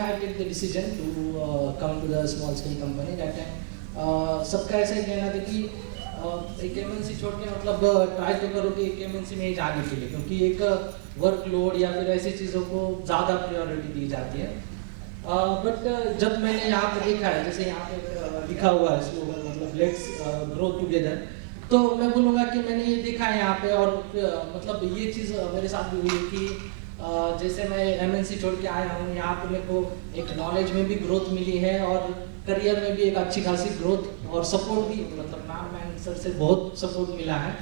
I take the decision to come to the small scale company that time. सबका ऐसा ही कहना था कि एक एमएनसी छोड़ के मतलब ट्राई तो करो कि एक एमएनसी में ही जाने के लिए, क्योंकि एक वर्कलोड या फिर ऐसी चीज़ों को ज़्यादा प्रायोरिटी दी जाती है। बट जब मैंने यहाँ पे देखा है, जैसे यहाँ पे लिखा हुआ है स्लोगन, मतलब लेट्स ग्रो टुगेदर, तो मैं बोलूँगा कि मैंने ये देखा है यहाँ पे, और मतलब ये चीज़ मेरे साथ भी हुई है कि जैसे मैं एमएनसी छोड़ के आया हूँ, यहाँ पे मेरे को एक नॉलेज में भी ग्रोथ मिली है और करियर में भी एक अच्छी खासी ग्रोथ और सपोर्ट भी, मतलब मैम एंड सर से बहुत सपोर्ट मिला है।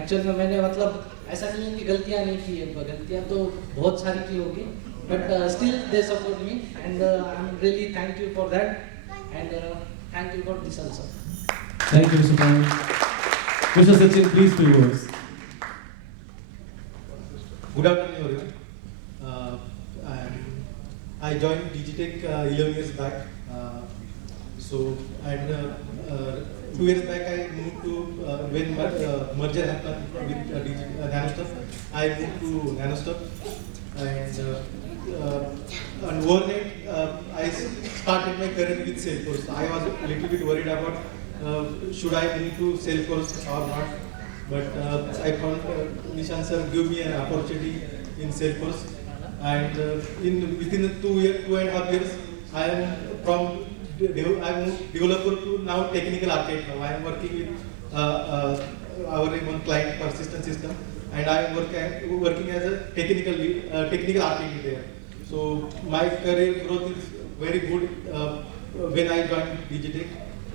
एक्चुअल में मैंने मतलब ऐसा नहीं है कि गलतियाँ नहीं की है, गलतियाँ तो बहुत सारी की होगी, but still they support me and I am really thank you for that and thank you for this also. Thank you, Mr. Pan. Mr. Sachin, please, 2 words. Good afternoon, everyone. I joined Digitech 11 years back. And 2 years back I moved to, when merger happened with NanoStuff, I moved to NanoStuff. And overnight I started my career with Salesforce. I was a little bit worried about should I move to Salesforce or not. But I found Nishant sir give me an opportunity in Salesforce, and within 2.5 years, I am from developer to now technical architect. Now I am working with our one client Persistent System, and I am working as a technical architect there. So my career growth is very good when I joined Digitech.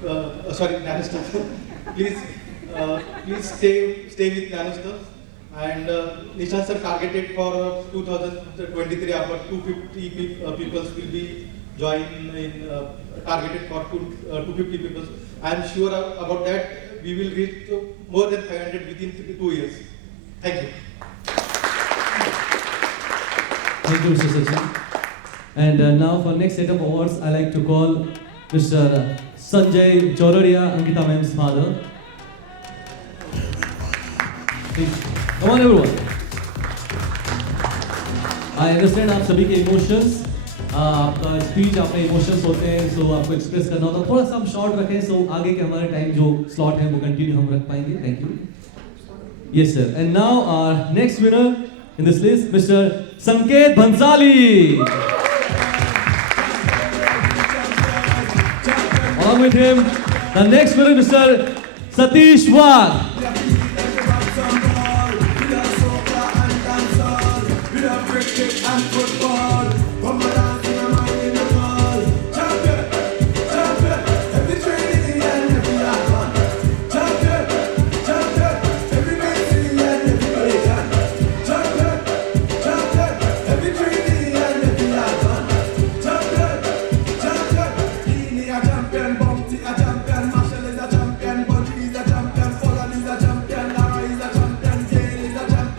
NanoStuff. Please stay with NanoStuff. And Nishant sir targeted for 2023 about 250 people will be join in targeted for 250 people. I am sure about that. We will reach more than 500 within 2 years. Thank you. Thank you, Mr. Sachin. And now for next set of awards, I like to call Mr. Sanjay Chorodia, Ankita ma'am's father. Please, come on everyone. I understand आप सभी के emotions, आपका speech आपके emotions होते हैं, सो आपको express करना होता है, थोड़ा सा हम शॉर्ट रखें, सो आगे के हमारे टाइम जो स्लॉट है वो कंटिन्यू हम रख पाएंगे. Thank you. Yes sir. And now our next winner in this list, Mr. Sanket Bhansali. Along with him, the next winner, Mr. Satish Wagh.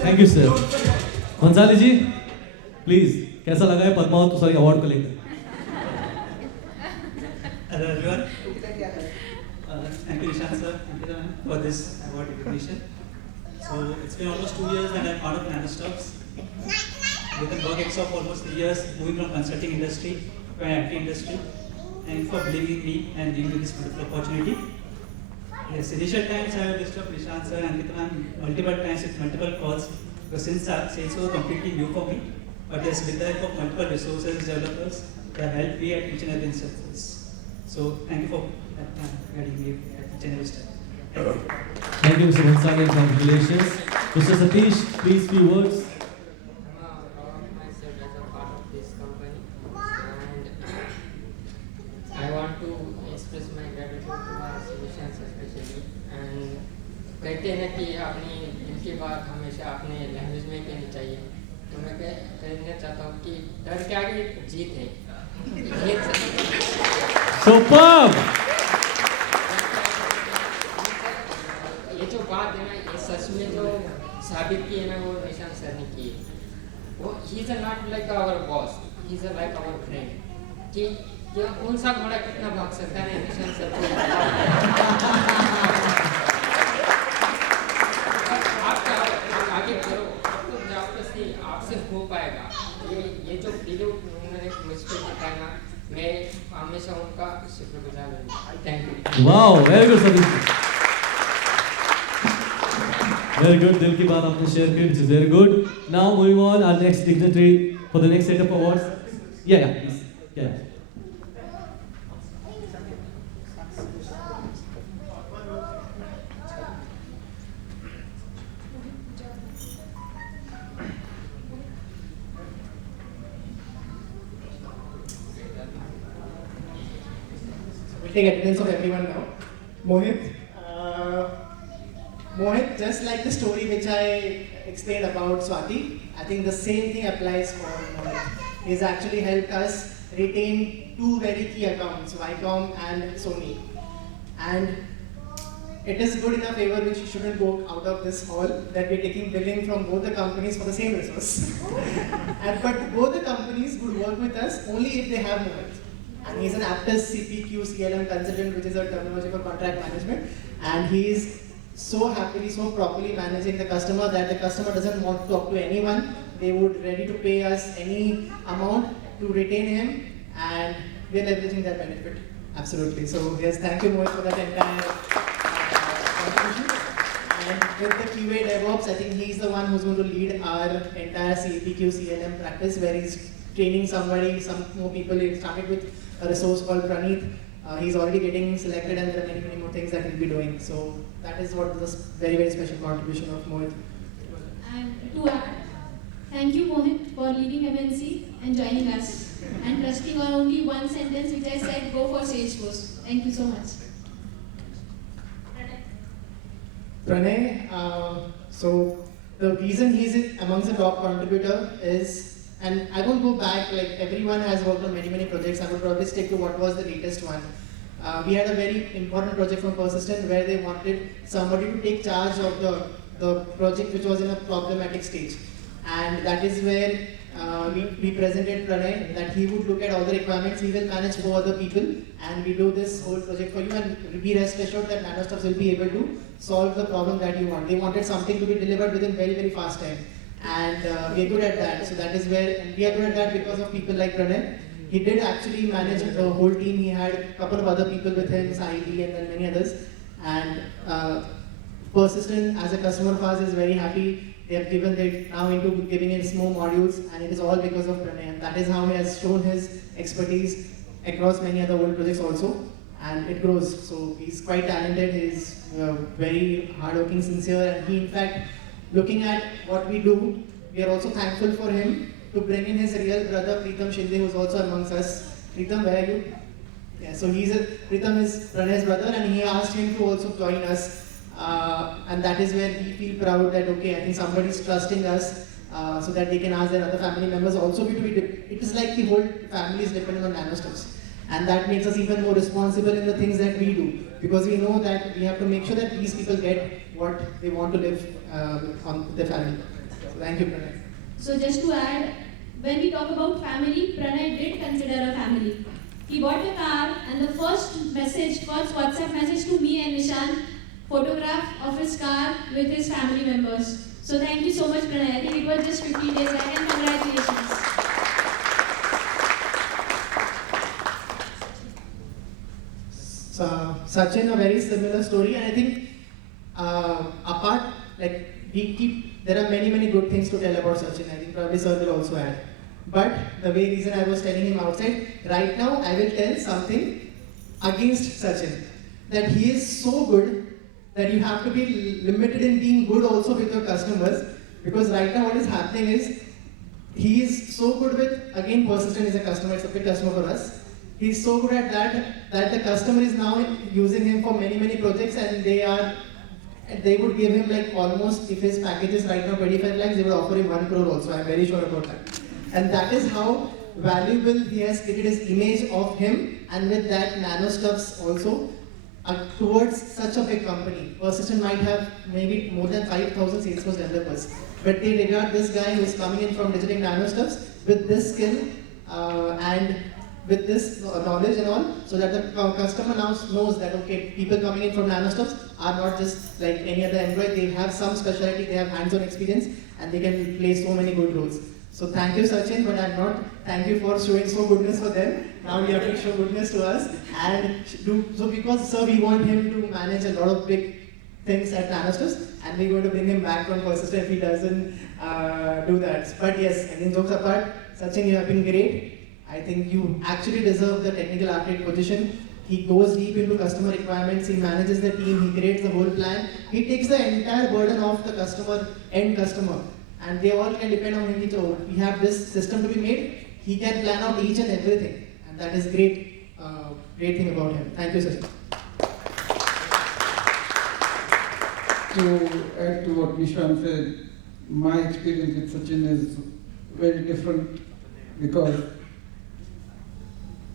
Thank you, sir. Bhansali ji, please, कैसा लगा है Padmaavat sorry award को लेकर? Hello everyone. Thank you Nishant sir for this award recognition. So it's been almost 2 years that I'm part of NanoStuff. With a work of almost 3 years, moving from consulting industry to an IT industry. Thank you for believing in me and giving me this beautiful opportunity. Yes, initial times I have disturbed Nishant sir and Ankita multiple times with multiple calls, because since sales was completely new for me. But yes, with the help of multiple resources, developers, they have helped me at each and every instance. So thank you for guiding me at each and every step. Thank you, Mr. Bhansali, and congratulations. Mr. Satish, please few words. Myself as a part of this company, and I want to express my gratitude to our solutions especially. And कहते हैं कि अपनी दिल की बात हमेशा अपने language में कहनी चाहिए, तो मैं कहना चाहता हूँ कि डर के आगे जीत है. Superb. ये जो बात है ना, ये सच में जो साबित की है ना, वो निशान सर ने की है. वो he is not like our boss, he is like our friend. कि कौन सा घोड़ा कितना भाग सकता है निशान सर को आप आगे करो, आपको जाओ आपसे हो पाएगा. ये जो मैंने मुझ पर दिखाया ना, मैं हमेशा उनका शुक्रगुजार रहूँगा। Thank you. Wow, very good, Sadiq. Very good. दिल की बात आपने शेयर की, which is very good. Now moving on, our next dignitary for the next set of awards. Yeah, please. Yeah. We'll take attendance of everyone now. Mohit, Mohit, just like the story which I explained about Swati, I think the same thing applies for Mohit. He's actually helped us retain two very key accounts, Viacom and Sony. And it is good in our favor, which shouldn't go out of this hall, that we're taking billing from both the companies for the same resource. But both the companies would work with us only if they have Mohit. And he's an Aptus CPQ CLM consultant, which is a terminology for contract management. And he is so happily, so properly managing the customer that the customer doesn't want to talk to anyone. They would ready to pay us any amount to retain him, and we're leveraging that benefit. Absolutely. So yes, thank you Mohit for that entire contribution. And with the QA DevOps, I think he's the one who's going to lead our entire CPQ CLM practice, where he's training somebody, some more people. He started with a resource called Praneeth. He's already getting selected, and there are many, many more things that he'll be doing. So that is what was a very, very special contribution of Mohit. And to add, thank you Mohit for leading MNC and joining us and trusting on only one sentence which I said, go for Salesforce. Thank you so much. Pranay, so the reason he's amongst the top contributor is, and I won't go back, like everyone has worked on many, many projects. I would probably stick to what was the latest one. We had a very important project from Persistent where they wanted somebody to take charge of the project which was in a problematic stage. And that is where we presented Pranay that he would look at all the requirements, he will manage 4 other people, and we do this whole project for you, and be rest assured that NanoStuffs will be able to solve the problem that you want. They wanted something to be delivered within very, very fast time. And we're good at that. So that is where, and we are good at that because of people like Pranay. He did actually manage the whole team. He had a couple of other people with him, Saidi and then many others. And Persistent as a customer of ours is very happy. They're now into giving us more modules, and it is all because of Pranay. And that is how he has shown his expertise across many other world projects also. And it grows. So he's quite talented. He's very hardworking, sincere, and he in fact, looking at what we do, we are also thankful for him to bring in his real brother Pritam Shinde, who's also amongst us. Pritam, where are you? Yeah, so Pritam is Pranay's brother, and he asked him to also join us. And that is where we feel proud that, okay, I think somebody's trusting us so that they can ask their other family members also. It is like the whole family is dependent on NanoStuffs. And that makes us even more responsible in the things that we do. Because we know that we have to make sure that these people get what they want to live on their family. So thank you, Pranay. So just to add, when we talk about family, Pranay did consider a family. He bought a car, and the first WhatsApp message to me and Nishan, photograph of his car with his family members. So thank you so much, Pranay. I think it was just 15 days back, and congratulations. Sachin, a very similar story, and I think there are many, many good things to tell about Sachin. I think probably Sir will also add. But the reason I was telling him outside, right now I will tell something against Sachin. That he is so good that you have to be limited in being good also with your customers. Because right now what is happening is, he is so good with, again Persistent is a customer, it's a big customer for us. He's so good at that the customer is now using him for many, many projects, and they would give him like almost, if his package is right now 25 lakhs, they would offer him 1 crore also. I'm very sure about that. And that is how valuable he has created his image of him, and with that NanoStuffs also towards such a big company. Persistent might have maybe more than 5,000 Salesforce developers, but they regard this guy who is coming in from digital NanoStuffs with this skill and with this knowledge and all, so that the customer now knows that, okay, people coming in from NanoStuffs are not just like any other employee. They have some specialty, they have hands-on experience, and they can play so many good roles. So thank you, Sachin, but I'm not. Thank you for showing so goodness for them. Now we have to show goodness to us and do so because sir, we want him to manage a lot of big things at Nanosys, and we're going to bring him back on Persistent if he doesn't do that. But yes, again, jokes apart, Sachin, you have been great. I think you actually deserve the technical architect position. He goes deep into customer requirements, he manages the team, he creates the whole plan. He takes the entire burden off the customer, end customer. And they all can depend on him. So we have this system to be made. He can plan out each and everything. And that is great, great thing about him. Thank you, Sachin. To add to what Nishan said, my experience with Sachin is very different because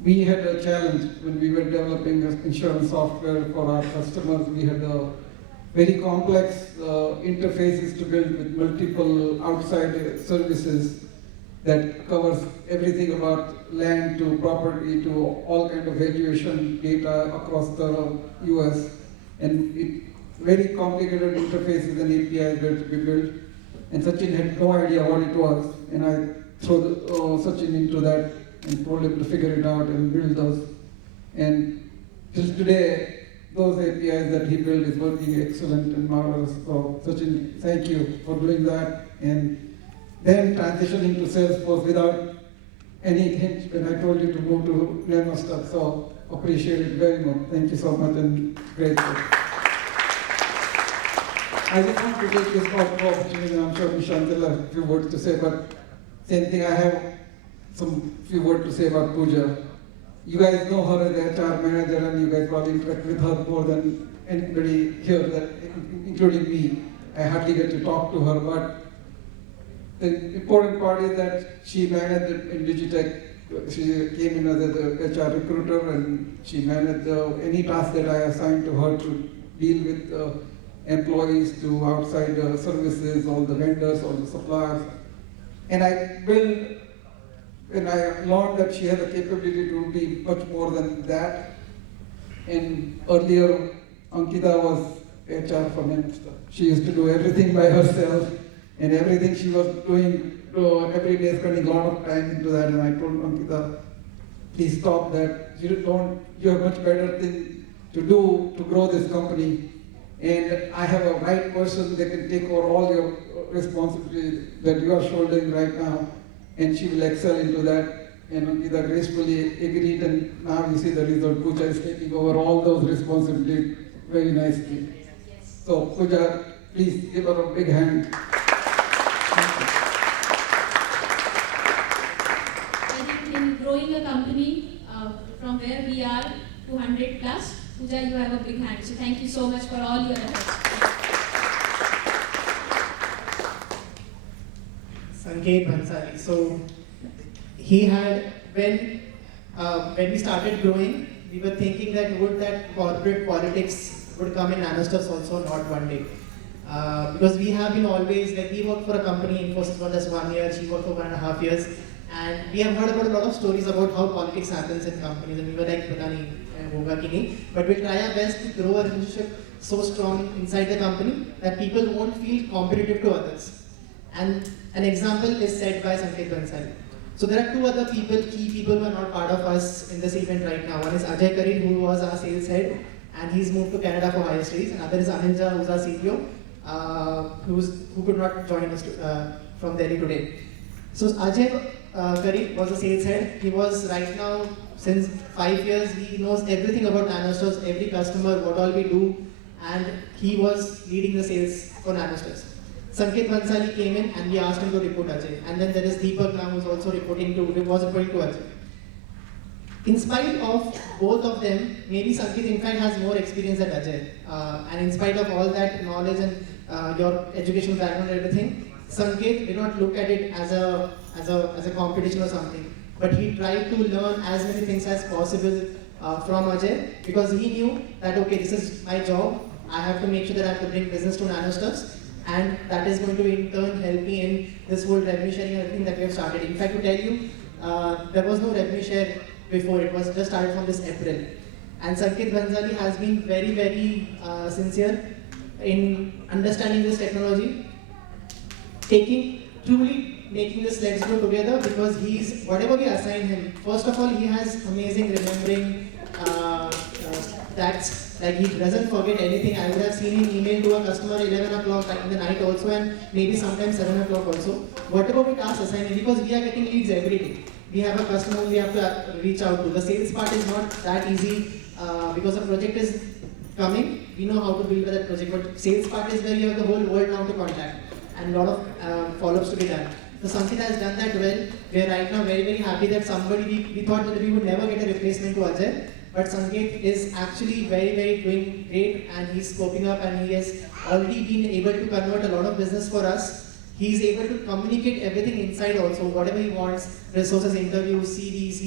we had a challenge when we were developing insurance software for our customers. We had a very complex interfaces to build with multiple outside services that covers everything about land to property to all kind of valuation data across the US. And it very complicated interfaces and APIs were to be built. And Sachin had no idea what it was. And I threw Sachin into that and told him to figure it out and build those. And till today, those APIs that he built is working excellent and marvelous. So Sachin, thank you for doing that. And then transitioning to Salesforce without any hint when I told you to move to Nanosys. So appreciate it very much. Thank you so much and great work. I just want to take this opportunity, and I'm sure Nishan will have a few words to say, but same thing, I have some few words to say about Pooja. You guys know her as the HR manager, and you guys probably interact with her more than anybody here, including me. I hardly get to talk to her, but the important part is that she managed in Digitech. She came in as an HR recruiter, and she managed any task that I assigned to her to deal with employees to outside services, all the vendors, all the suppliers. And I learned that she had the capability to be much more than that. And earlier, Ankita was HR for Nanosys. She used to do everything by herself, and everything she was doing every day, spending a lot of time into that. And I told Ankita, please stop that. You have much better thing to do to grow this company. And I have a right person that can take over all your responsibility that you are shouldering right now, and she will excel into that. And Ankita gracefully agreed, and now you see the result. Pooja is taking over all those responsibilities very nicely. So Pooja, please give her a big hand. I think in growing a company from where we are to 100 plus, Pooja, you have a big hand. So thank you so much for all your efforts. Sanket Bhansali. So he had, when we started growing, we were thinking that would that corporate politics would come in Nanosys also, not one day. Because we have been always, like we worked for a company, Infosys for just 1 year, she worked for 1.5 years, and we have heard about a lot of stories about how politics happens in companies, and we were like, Pata nahi, hoga ki nahi. But we'll try our best to grow a relationship so strong inside the company that people won't feel competitive to others. And an example is set by Sanket Bhansali. So there are two other people, key people who are not part of us in this event right now. One is Ajay Karin, who was our sales head, and he's moved to Canada for higher studies. Another is Anil Jha, who's our CTO, who could not join us from Delhi today. So Ajay Karin was a sales head. He was right now, since 5 years, he knows everything about Nanosys, every customer, what all we do, and he was leading the sales for Nanosys. Sanket Bhansali came in and we asked him to report Ajay. And then there is Deepak now who's also reporting to Ajay. In spite of both of them, maybe Sanket in fact has more experience than Ajay. And in spite of all that knowledge and your educational background and everything, Sanket did not look at it as a competition or something. But he tried to learn as many things as possible from Ajay, because he knew that, okay, this is my job. I have to make sure that I have to bring business to Nanosys. And that is going to in turn help me in this whole revenue sharing and everything that we have started. In fact, to tell you, there was no revenue share before. It was just started from this April. And Sanket Bhansali has been very, very sincere in understanding this technology, taking truly making this Let's Grow Together because he's, whatever we assign him, first of all, he has amazing remembering stats. Like he doesn't forget anything. I would have seen him email to a customer 11 o'clock in the night also, and maybe sometimes 7 o'clock also. Whatever we task assign him, because we are getting leads every day. We have a customer we have to reach out to. The sales part is not that easy because the project is coming. We know how to build that project, but sales part is where you have the whole world now to contact and a lot of follow-ups to be done. So Sanket has done that well. We are right now very, very happy that somebody, we thought that we would never get a replacement to Ajay, but Sanket is actually very, very doing great, and he's scoping up, and he has already been able to convert a lot of business for us. He's able to communicate everything inside also, whatever he wants, resources, interviews, CVs,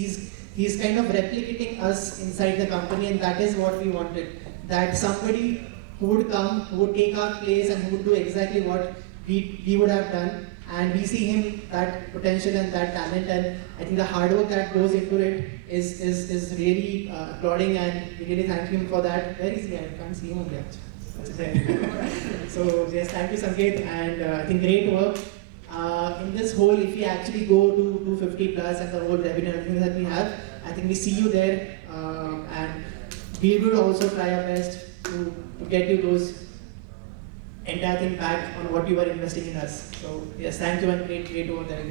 he's kind of replicating us inside the company, and that is what we wanted. That somebody who would come, who would take our place and who would do exactly what we would have done. And we see him that potential and that talent, and I think the hard work that goes into it is really applauding, and we really thank him for that. Where is he? I can't see him on there. So yes, thank you Sanket, and I think great work. In this whole, if we actually go to 250 plus and the whole revenue and everything that we have, I think we see you there, and we will also try our best to get you those entire thing back on what you were investing in us. So yes, thank you, and great over there.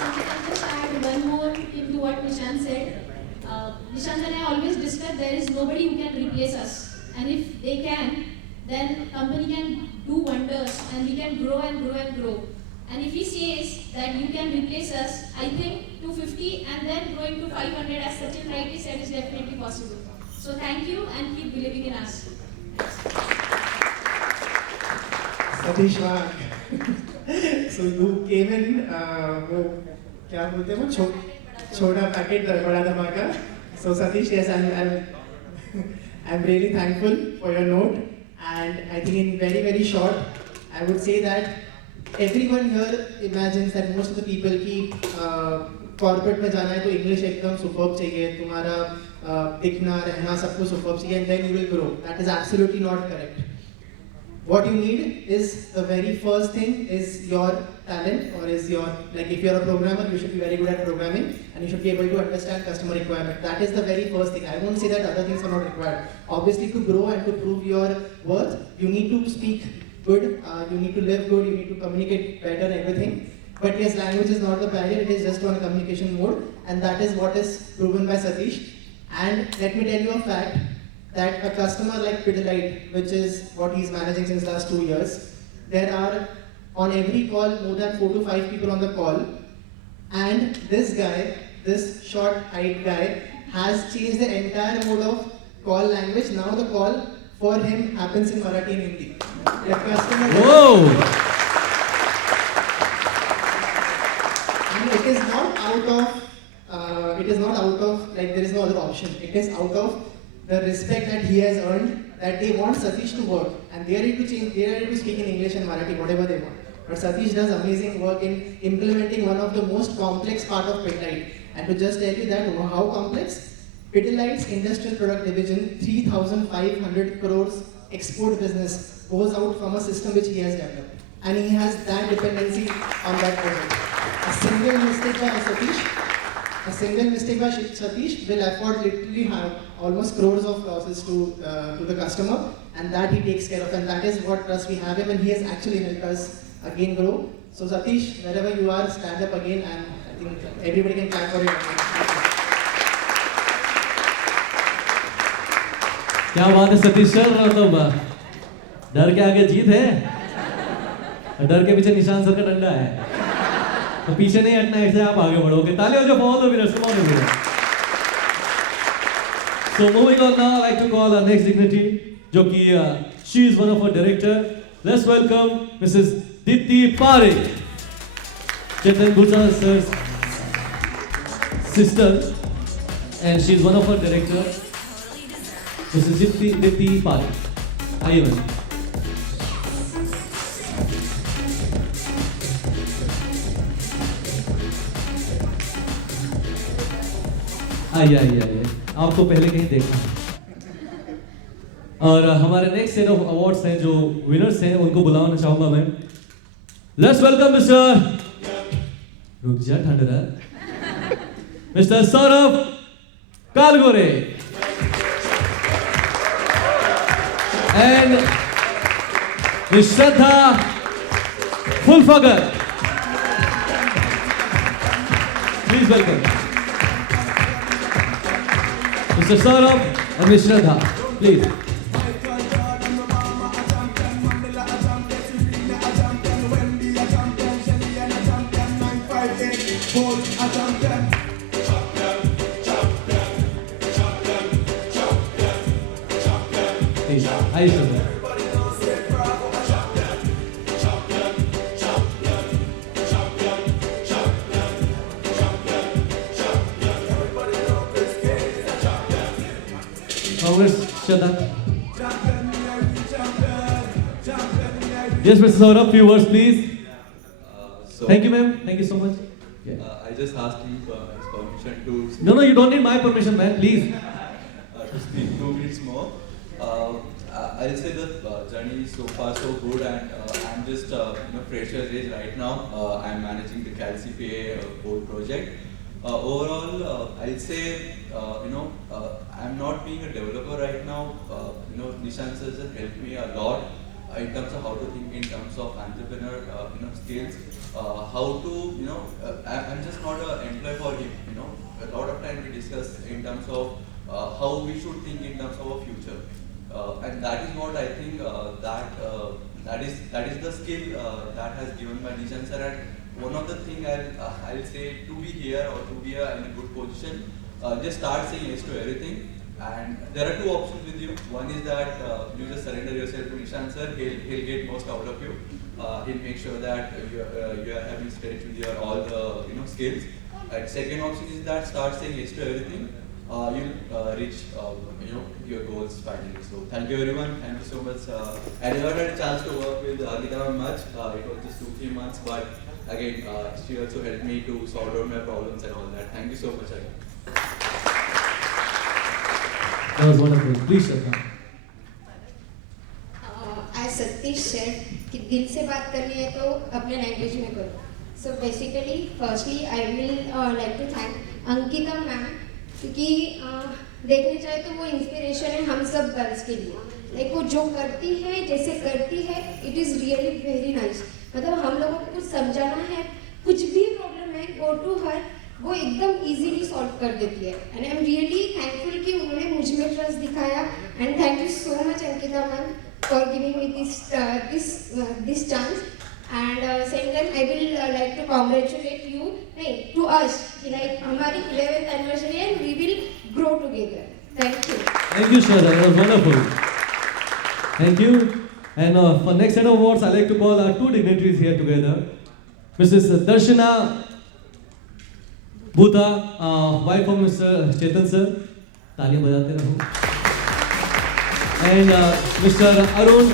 I'll just add one more thing to what Nishant said. Nishant and I always discuss there is nobody who can replace us, and if they can, then company can do wonders, and we can grow and grow and grow. And if he says that you can replace us, I think 250 and then going to 500, as Sachin rightly said, is definitely possible. So thank you, and keep believing in us. Satish Wag. So you came in, वो क्या बोलते हैं वो छोटा packet बड़ा धमाका. So Satish, yes, I'm really thankful for your note, and I think in very, very short, I would say that everyone here imagines that most of the people की corporate में जाना है तो English एकदम superb चाहिए, तुम्हारा दिखना रहना सब कुछ superb चाहिए, and then you will grow. That is absolutely not correct. What you need is, the very first thing is your talent, or is your, like if you're a programmer, you should be very good at programming, and you should be able to understand customer requirement. That is the very first thing. I won't say that other things are not required. Obviously, to grow and to prove your worth, you need to speak good, you need to live good, you need to communicate better and everything. But yes, language is not the barrier, it is just on a communication mode, and that is what is proven by Satish. And let me tell you a fact, that a customer like Pidilite, which is what he's managing since last 2 years, there are on every call more than 4 to 5 people on the call, and this guy, this short height guy, has changed the entire mode of call language. Now the call for him happens in Marathi and Hindi. The customer and it is not out of like there is no other option. It is out of the respect that he has earned, that they want Satish to work, and they are ready to change, they are ready to speak in English and Marathi, whatever they want. But Satish does amazing work in implementing one of the most complex part of Pidilite. And to just tell you that how complex, Pidilite's industrial product division, 3,500 crores export business goes out from a system which he has developed, and he has that dependency on that project. A single mistake by Satish will afford literally almost crores of losses to the customer, and that he takes care of, and that is what trust we have him, and he has actually helped us again grow. So Satish, wherever you are, stand up again, and I think everybody can clap for you. क्या बात है Satish sir, मतलब डर के आगे जीत है, डर के पीछे निशान सर का डंडा है, तो पीछे नहीं हटना है, इसलिए आप आगे बढ़ोगे. तालियां हो for the winners, come on winner. So moving on now, I'd like to call our next dignitary, जो कि she is one of our director. Let's welcome Mrs. Dipti Parekh, Chetan Gujral sir's sister, and she is one of our director. Mrs. Dipti Parekh. आइए ma'am. आइए, आपको पहले कहीं देखा. और हमारे नेक्स्ट सेट ऑफ अवार्ड्स हैं, जो विनर्स हैं उनको बुलाना चाहूँगा मैं. Let's welcome Mr. Rukja Thandara, Mr. Saurabh Kalgore, and Ms. Shraddha Fulfagar. Please welcome Mr. Saurabh and Ms. Shraddha. Please. Please. Hi, Shraddha. Congress, Shraddha. Yes, Mr. Saurabh, few words, please. Thank you, ma'am. Thank you so much. Yeah. I just asked him for his permission to No, you don't need my permission, man. Please. to speak 2 minutes more. I'll say the journey is so far so good, and I'm just fresher's age right now. I'm managing the CalCPA board project. Overall, I'll say I'm not being a developer right now. Nishant sir has helped me a lot in terms of how to think in terms of entrepreneur skills. How to I'm just not an employee for him. A lot of time we discuss in terms of how we should think in terms of our future, and that is what I think that is the skill that has given by Nishant sir. And one of the thing I'll say, to be here or to be in a good position, just start saying yes to everything. And there are 2 options with you. One is that you just surrender yourself to Nishant sir. He'll get most out of you. He'll make sure that you are having stretch with your all the skills. And second option is that start saying yes to everything. You'll reach your goals finally. So thank you everyone. Thank you so much. I never had a chance to work with Gita much. It was just 2-3 months, but again, she also helped me to solve out my problems and all that. Thank you so much again. That was wonderful. Please, Shraddha. As Satish said, कि दिल से बात करनी है तो अपने language में करो. So basically, firstly, I will like to thank Ankita ma'am, क्योंकि देखने चाहे तो वो इंस्पिरेशन है हम सब गर्ल्स के लिए. लाइक वो जो करती है, जैसे करती है, it is really very nice. मतलब हम लोगों को कुछ समझाना है, कुछ भी प्रॉब्लम है, गो टू हर, वो एकदम इजीली सॉल्व कर देती है. And I am really thankful कि उन्होंने मुझ में ट्रस्ट दिखाया. And thank you so much Ankita ma'am for giving me this chance. And same time, I will like to congratulate you, to us, like हमारी 11th anniversary and we will grow together. Thank you. Thank you, Shraddha. That was wonderful. Thank you. And for next set of awards, I'd like to call our 2 dignitaries here together. Mrs. Darshana Bhuta, wife of Mr. Chetan sir. तालियां बजाते रहो. And Mr. Arun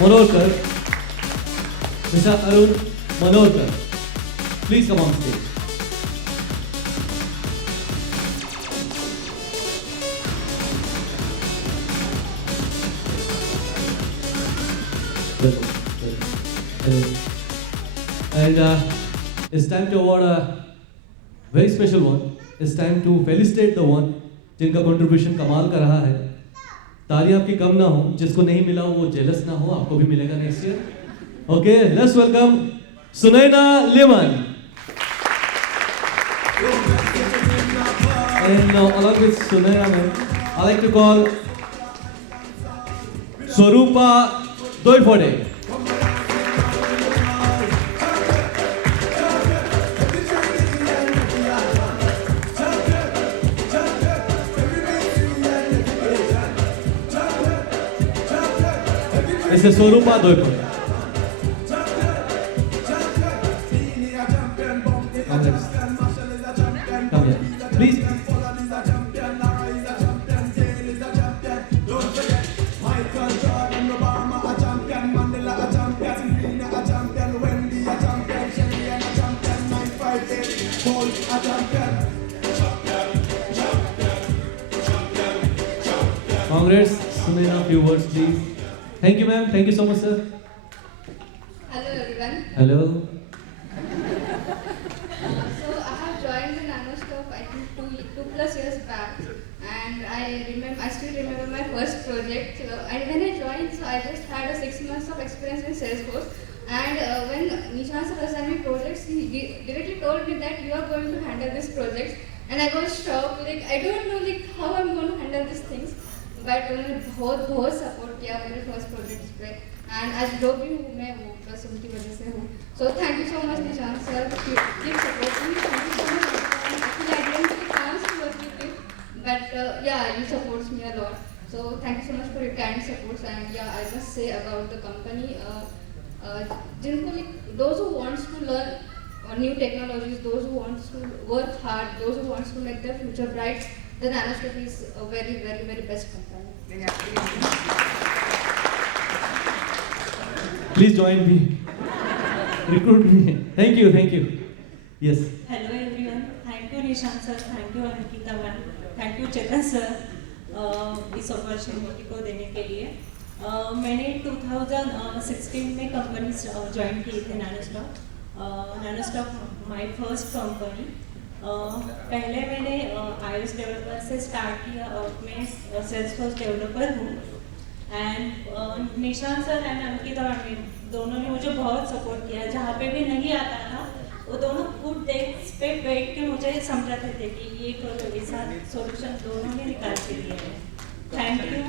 Manorkar. Mr. Arun Manorkar. Please come on stage. And it's time to award a very special one. It's time to felicitate the one जिनका contribution कमाल का रहा है. तालियां आपकी कम ना हो, जिसको नहीं मिला हो वो jealous ना हो, आपको भी मिलेगा next year. Okay, let's welcome Sunaina Liman. And along with Sunaina, I like to call Swarupa Doifode. This is Swarupa Doifode. Come here. Please. Congrats. Sunaina, few words, please. Thank you, ma'am. Thank you so much, sir. Hello everyone. Hello. So I have joined the NanoStop I think two plus years back, and I still remember my first project. And when I joined, so I just had a 6 months of experience in Salesforce. And when Nishan sir assigned me projects, he directly told me that you are going to handle this project. And I was shocked, like I don't know like how I'm going to handle these things. But उन्होंने बहुत support किया मेरे first projects पे, and आज जो भी हूँ मैं वो बस उनकी वजह से हूँ. So thank you so much Nishant sir, keep supporting me. Thank you so much. Actually I didn't get a chance to work with you, but yeah, you supports me a lot. So thank you so much for your kind supports. And yeah, I must say about the company, जिनको like those who wants to learn new technologies, those who wants to work hard, those who wants to make their future bright, the NanoStop is a very, very, very best company. Please join me. Recruit me. Thank you. Thank you. Yes. Hello everyone. Thank you Nishan sir. Thank you Ankita ma'am. Thank you Chetan sir इस opportunity को देने के लिए. मैंने 2016 में company join की थी NanoStop. NanoStop my first company. पहले मैंने iOS डेवलपर से स्टार्ट किया और मैं Salesforce डेवलपर हूँ. एंड निशान सर एंड अंकिता मैम दोनों ने मुझे बहुत सपोर्ट किया. जहाँ पे भी नहीं आता था वो दोनों खुद डेस्क पे बैठ के मुझे समझाते थे कि ये करो, ऐसा सोल्यूशन दोनों ने निकाल के दिया है. Thank you.